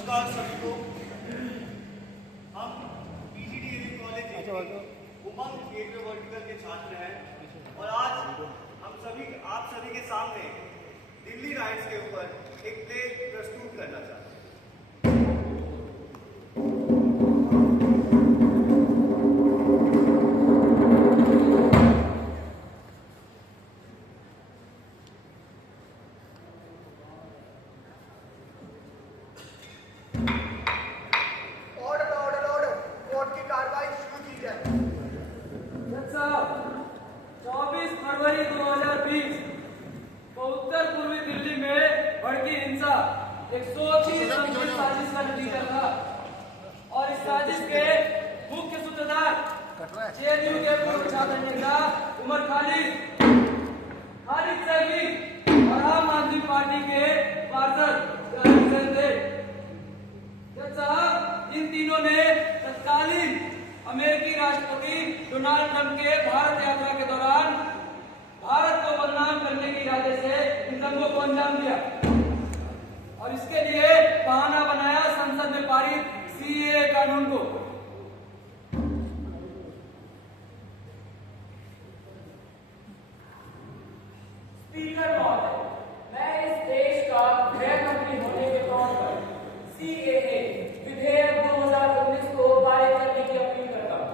नमस्कार सभी को। हम पीजीडीएवी कॉलेज उमंग गेटवे वर्टिकल के छात्र हैं और आज आप सभी के सामने दिल्ली राइट्स के ऊपर एक प्ले प्रस्तुत करना चाहते हैं। फरवरी 2020 को उत्तर पूर्वी दिल्ली में भड़की हिंसा 130 साजिश का नतीजा था और इस साजिश के मुख्य सूत्रधार जेएनयू के पूर्व छात्र नेता उमर खालिद सैफी और आम आदमी पार्टी के पार्षद थे। साहब, इन तीनों ने तत्कालीन अमेरिकी राष्ट्रपति डोनाल्ड ट्रंप के भारत यात्रा के दौरान भारत को बदनाम करने के इरादे से इन दंगों को अंजाम दिया और इसके लिए बहाना बनाया संसद में पारित सीएए कानून को। स्पीकर महोदय, मैं इस देश का गृह मंत्री होने के तौर पर सीएए विधेयक 2019 को पारित करने की अपील करता हूँ।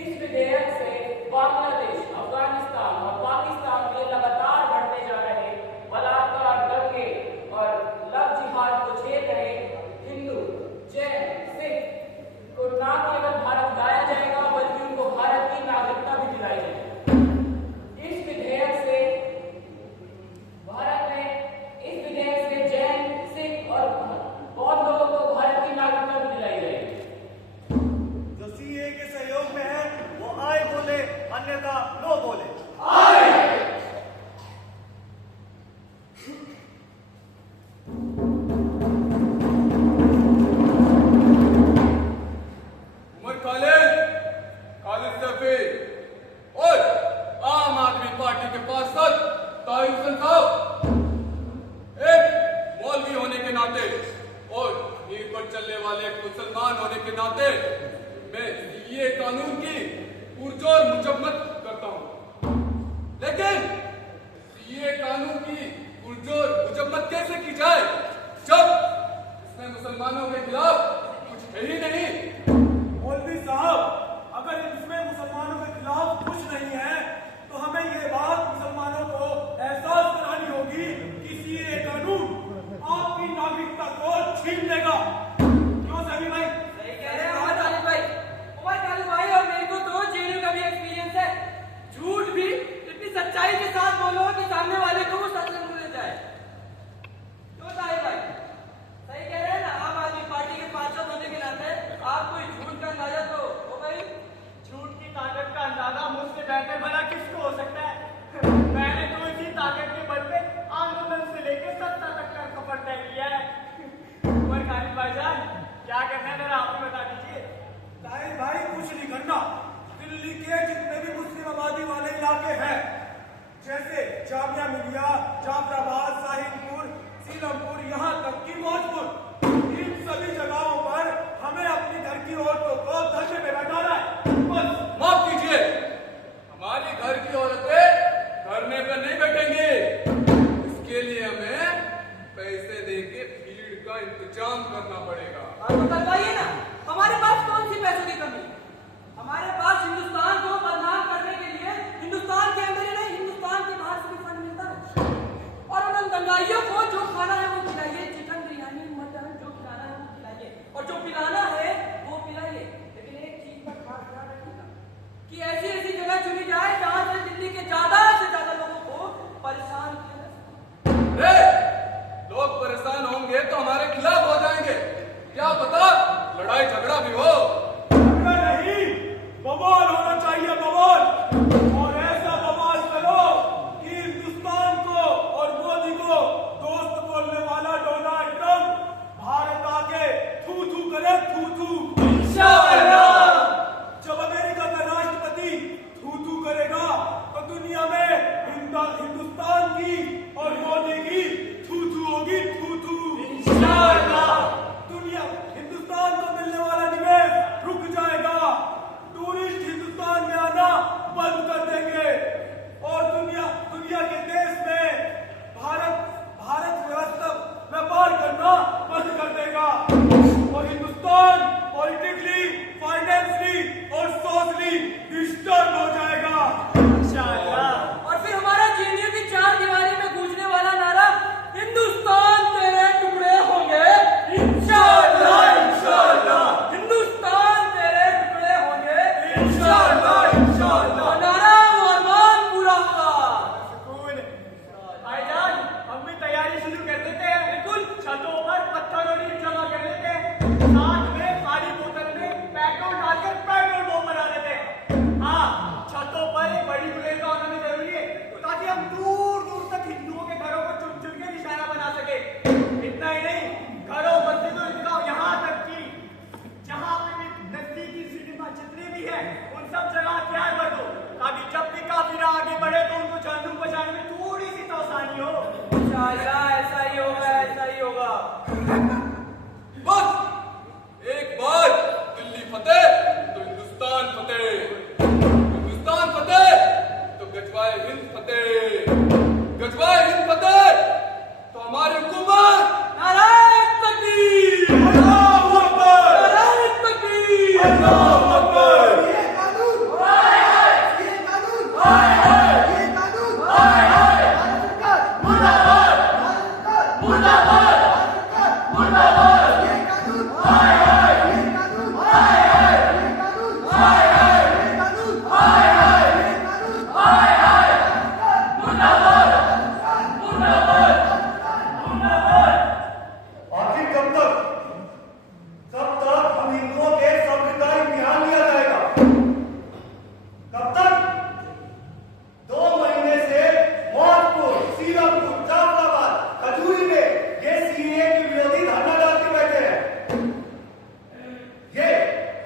इस विधेयक से बांग्लादेश, अफगानिस्तान और पाकिस्तान में लगातार बढ़ते जा रहे बलात्कार, दंगे और लव जिहाद को झेल रहे हिंदू, जैन, सिख को न केवल भारत लाया जाएगा बल्कि उनको भारत की नागरिकता भी दिलाई जाएगी। इस विधेयक से जैन, सिख और बौद्ध लोगों को भारत की नागरिकता भी दिलाई जाएगी। जो सीएए के सहयोग में है वो आए बोले, अन्यथा नो बोले। उमर खालिद सैफी और आम आदमी पार्टी के पार्षद ताहिर हुसैन साहब, एक मौलवी होने के नाते और नीर पर चलने वाले एक मुसलमान होने के नाते मैं ये कानून की पुरजोर मुजम्मत करता हूँ। लेकिन ये कानून की पुरजोर मुजम्मत कैसे की जाए जब इसमें मुसलमानों के खिलाफ कुछ है ही नहीं। मौलवी साहब, अगर इसमें मुसलमानों के खिलाफ कुछ नहीं है तो हमें ये बात मुसलमानों को एहसास करानी होगी कि सीएए कानून आपकी नागरिकता को छीन लेगा। क्यों सभी भाई? सही कह रहे हैं उमर खालिद भाई और मेरे को तो जेएनयू का भी एक्सपीरियंस है। झूठ भी इतनी सच्चाई के साथ बोलो कि सामने वाले को वो सच समझ जाए। क्यों ताहिर भाई? सही कह रहे हैं ना? आम आदमी पार्टी के पार्षद होने के नाते आपको इस झूठ का अंदाजा तो हो भाई। झूठ की ताकत का अंदाजा मुझसे बेहतर भला किसको हो सकता है? मैंने तो इसी ताकत के बल पे आंदोलन से लेकर सत्ता तक का सफर तय किया है। उमर खालिद भाईजान, क्या करना है जरा आप ही बता दीजिए। ताहिर भाई, कुछ नहीं करना। दिल्ली के जितने भी मुस्लिम आबादी वाले इलाके हैं, जैसे जामिया मिलिया, जाफराबाद, साहिबपुर, सीलमपुर, यहाँ तक कि मौजपुर, इन सभी जगहों पर हमें अपनी घर की औरतों को धरने पे बैठाना है। बस माफ कीजिए, हमारी घर की औरतें धरने पर नहीं बैठेंगे। इसके लिए हमें पैसे देके भीड़ का इंतजाम करना पड़ेगा। और बताइए ना, हमारे पास कौन सी पैसों की कमी? हमारे पास हिंदुस्तान को बदनाम करने के लिए हिंदुस्तान के अंदर ही नहीं, हिंदुस्तान के बाहर से भी फंड मिलता है। और उन दंगाइयों को जो खाना है वो खिलाइए, चिकन, बिरयानी, मटन, जो खिलाना है वो खिलाइए और जो पिलाना है वो पिलाइए। लेकिन एक चीज पर खास ध्यान रखिएगा कि ऐसी जगह चुनी जाए जहां से दिल्ली के ज्यादा से ज्यादा लोगों को परेशान किया जाए। लोग परेशान होंगे तो हमारे खिलाफ हो जाएंगे। क्या पता लड़ाई झगड़ा भी हो। साथ में खाली बोतल में पेट्रोल डालकर पेट्रोल बम बना देते हैं। हाँ, छतों पर एक बड़ी गुलेल का होना भी जरूरी है ताकि हम दूर दूर तक हिंदुओं के घरों को चुन चुन के निशाना बना सके। इतना ही नहीं, घरों मस्जिदों ईदगाह यहाँ तक कि जहाँ पे भी नजदीकी सिनेमा जितने भी हैं उन सब जगह हथियार कर दो ताकि जब भी काफिला आगे बढ़े तो उनको जानू बचाने में थोड़ी सी तो आसानी हो। इंशाअल्लाह ऐसा ही होगा, ऐसा ही होगा। बस एक बार दिल्ली फतेह तो हिंदुस्तान फतेह, हिंदुस्तान फतेह तो गजवाए हिंद फतेह, गजवाए हिंद फतेह तो हमारी हुकूमत। नारायण तकबीर, अल्लाहू अकबर, नारायण तकबीर। अल्लाहू अकबर। ये कानून हाय हाय, ये कानून हाय हाय, ये कानून हाय हाय। भारत सरकार मुर्दाबाद, भारत सरकार मुर्दाबाद, भारत सरकार मुर्दाबाद। ये कानून हाय हाय, ये कानून हाय हाय, ये कानून हाय हाय, ये कानून हाय हाय, ये कानून हाय हाय। मुर्दाबाद, मुर्दाबाद, मुर्दाबाद। आखिर कब तक हम हिंदुओं के संप्रदाय ध्यान लिया जाएगा? कब तक? 2 महीने से मौजपुर, सीलमपुर, जाफराबाद, खजूरी में ये सीएए के विरोधी धरना डाल के बैठे हैं। ये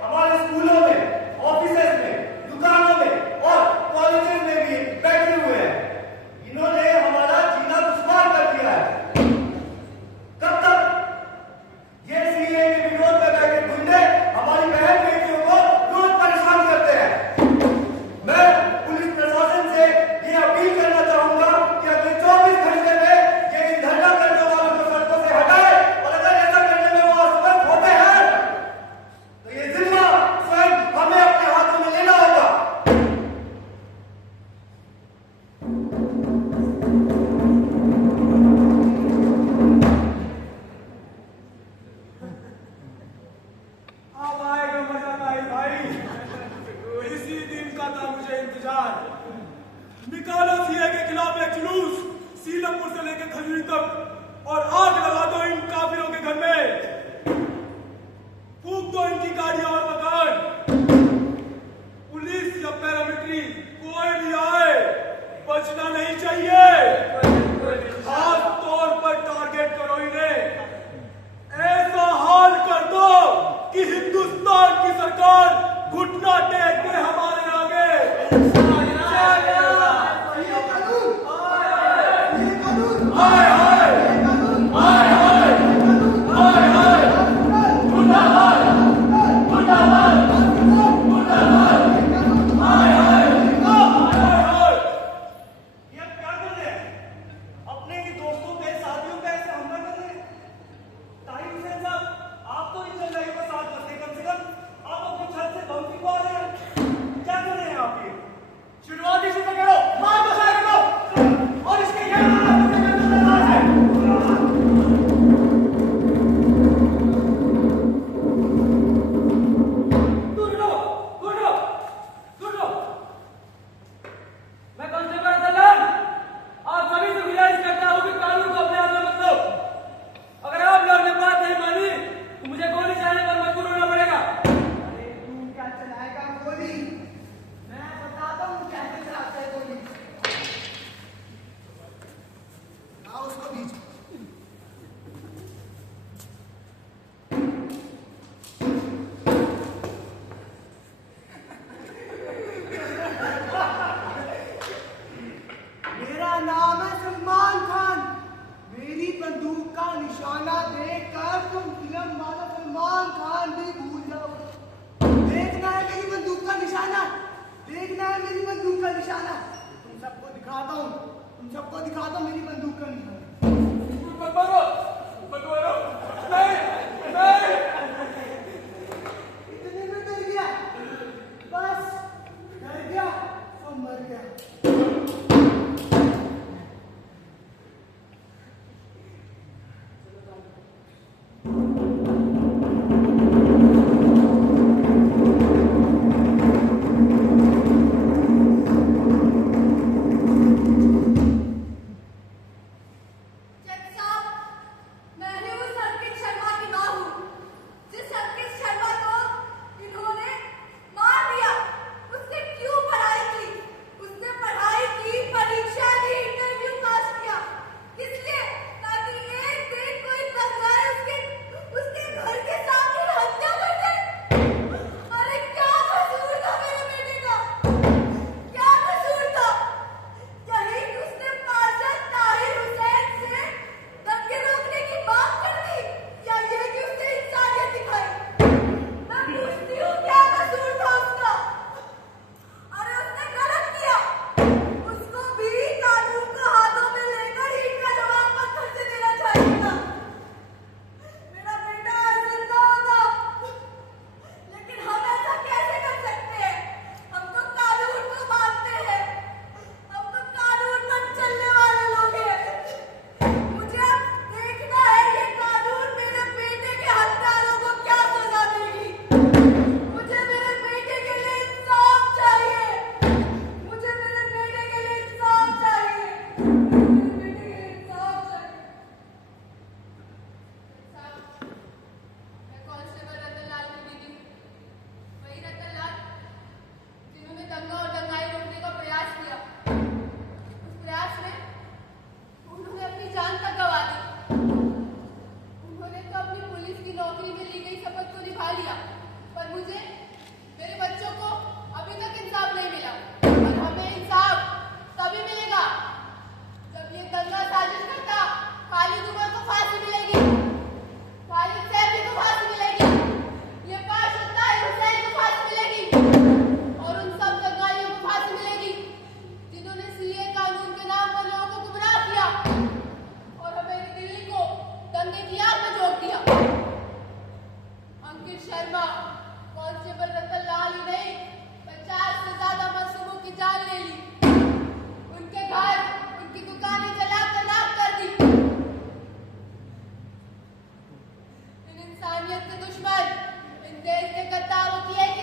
हमारे स्कूलों में, ऑफिसेस में, दुकानों में और कॉलेजेस में भी बैठे हुए हैं। इन्होंने हमारा जीना दुश्वार कर दिया है। कब तक ये सीएए के विरोध में बैठे गुंडे हमारी बहन बेटियों को रोज परेशान करते हैं? मैं पुलिस प्रशासन से ये अपील करना चाहूंगा कि अगले 24 घंटे में ये इन धरना करने वालों को सड़कों से हटाए और अगर ऐसा करने में वो असमर्थ होते हैं तो ये जिम्मा स्वयं हमें अपने हाथों में लेना होगा। अब आएगा मजा भाई, इसी दिन का था मुझे इंतजार। निकालो सीए के खिलाफ एक जुलूस सीलमपुर से लेकर खजूरी तक और आग लगा दो इन काफिरों के घर में, फूंक दो इनकी गाड़ियां और मकान। पुलिस या पैरामिलिट्री कोई भी आए, बचना नहीं चाहिए। खास तौर पर टारगेट करो इन्हें, ऐसा हाल कर दो कि हिंदुस्तान की सरकार घुटना टेक दे हमारे आगे। ये कानून हाय हाय, ये कानून हाय हाय, ये कानून हाय हाय, हाय हाय, मुर्दाबाद, मुर्दाबाद, मुर्दाबाद, हाय हाय, हाय हाय। ये आप क्या कर रहे हैं? अपने ही दोस्तों पे, साथियों पे ऐसे हमला कर रहे हैं? ताहिर हुसैन साहब, आप तो इन जंगलियों का साथ करते, कम से कम आप अपनी छत से बम फिरवा रहे हैं। क्या कर रहे हैं आप ये? शुरुआत इसी से करो, मार दो सारे को और इसके ये है। दूर लो, दूर लो, दूर लो। मैं कांस्टेबल सलाम आप सभी से गुजारिश करता हूँ कि कानून को अपने हाथ में मत लो। अगर आप लोग ने बात नहीं मानी तो मुझे गोली चलाने पर मजबूर होना पड़ेगा। अरे तू क्या चलाएगा गोली? मैं बताता हूँ कैसे चलाते हैं गोली। आओ उसको बीच में। मेरा नाम है सलमान खान। मेरी बंदूक का निशाना देखकर तुम फिल्म वाला सलमान खान भी भूल जाओ। देखना है मेरी बंदूक का निशाना, देखना है मेरी बंदूक का निशाना। तुम सबको दिखाता हूँ, तुम सबको दिखाता हूँ मेरी बंदूक का निशाना। मत मारो, मत मारो, नहीं, नहीं। इतने में डर गया, बस डर गया और मर गया। जज साहब, कर दिया। अंकित शर्मा, कांस्टेबल रतन लाल ही नहीं 50 से ज्यादा मासूमों की जान ले ली, उनके घर, उनकी दुकानें जलाकर राख कर दी। इन इंसानियत के दुश्मन, इन देश के गद्दारों की एक